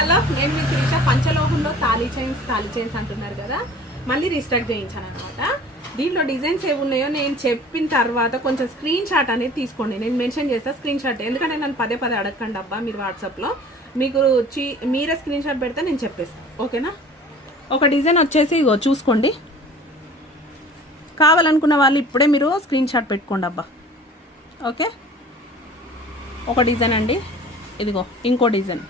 Hello, నేను మీ Sirisha. పంచలోహంలో thali chains అంటున్నారు కదా, మళ్ళీ రీస్టాక్ చేయించాను అనమాట. దీంట్లో డిజైన్స్ ఏమి ఉన్నాయో నేను చెప్పిన తర్వాత కొంచెం స్క్రీన్ షాట్ అనేది తీసుకోండి. నేను మెన్షన్ చేస్తాను స్క్రీన్ షాట్, ఎందుకంటే నన్ను పదే అడగండి అబ్బా మీరు వాట్సాప్లో. మీకు మీరే స్క్రీన్ షాట్ పెడితే నేను చెప్పేస్తాను, ఓకేనా? ఒక డిజైన్ వచ్చేసి ఇగో చూసుకోండి, కావాలనుకున్న వాళ్ళు ఇప్పుడే మీరు స్క్రీన్ షాట్ పెట్టుకోండి అబ్బా, ఓకే? ఒక డిజైన్ అండి, ఇదిగో ఇంకో డిజైన్.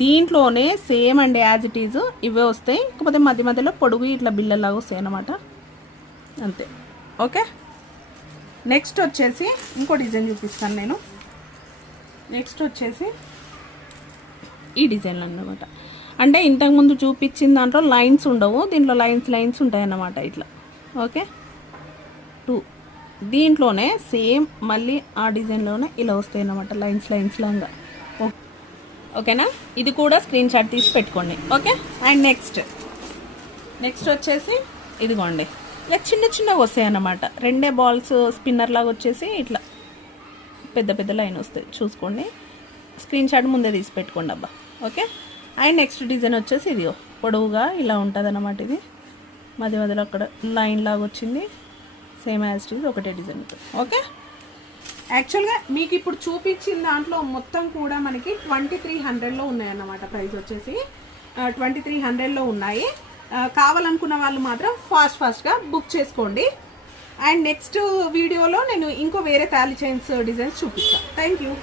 దీంట్లోనే సేమ్ అండి, యాజ్ ఇట్ ఈజ్ ఇవే వస్తాయి, కాకపోతే మధ్య మధ్యలో పొడుగు ఇట్లా బిల్లలాగా వస్తాయి అన్నమాట, అంతే, ఓకే? నెక్స్ట్ వచ్చేసి ఇంకో డిజైన్ చూపిస్తాను నేను. నెక్స్ట్ వచ్చేసి ఈ డిజైన్లు అన్నమాట. అంటే ఇంతకుముందు చూపించిన దాంట్లో లైన్స్ ఉండవు, దీంట్లో లైన్స్ ఉంటాయి అన్నమాట ఇట్లా, ఓకే? 2 దీంట్లోనే సేమ్ మళ్ళీ ఆ డిజైన్లోనే ఇలా వస్తాయి అన్నమాట, లైన్స్ లాగా, ఓకేనా? ఇది కూడా స్క్రీన్ షాట్ తీసి పెట్టుకోండి, ఓకే? అండ్ నెక్స్ట్ వచ్చేసి ఇదిగోండి, ఇలా చిన్నగా వస్తాయి అన్నమాట. 2 బాల్స్ స్పిన్నర్ లాగా వచ్చేసి ఇట్లా పెద్ద లైన్ వస్తాయి, చూసుకోండి. స్క్రీన్ షాట్ ముందే తీసి పెట్టుకోండి అబ్బా, ఓకే? అండ్ నెక్స్ట్ డిజైన్ వచ్చేసి ఇది పొడవుగా ఇలా ఉంటుంది అన్నమాట. ఇది మధ్యలో అక్కడ లైన్ లాగా వచ్చింది, సేమ్ యాజ్ ఇట్ ఈజ్ ఒకటే డిజైన్ ఉంటుంది, ఓకే? యాక్చువల్గా మీకు ఇప్పుడు చూపించిన దాంట్లో మొత్తం కూడా మనకి 2300లో ఉన్నాయన్నమాట. ప్రైస్ వచ్చేసి 2300లో ఉన్నాయి. కావాలనుకున్న వాళ్ళు మాత్రం ఫాస్ట్గా బుక్ చేసుకోండి. అండ్ నెక్స్ట్ వీడియోలో నేను ఇంకో వేరే తాళీ చైన్స్ డిజైన్స్ చూపిస్తాను. Thank you.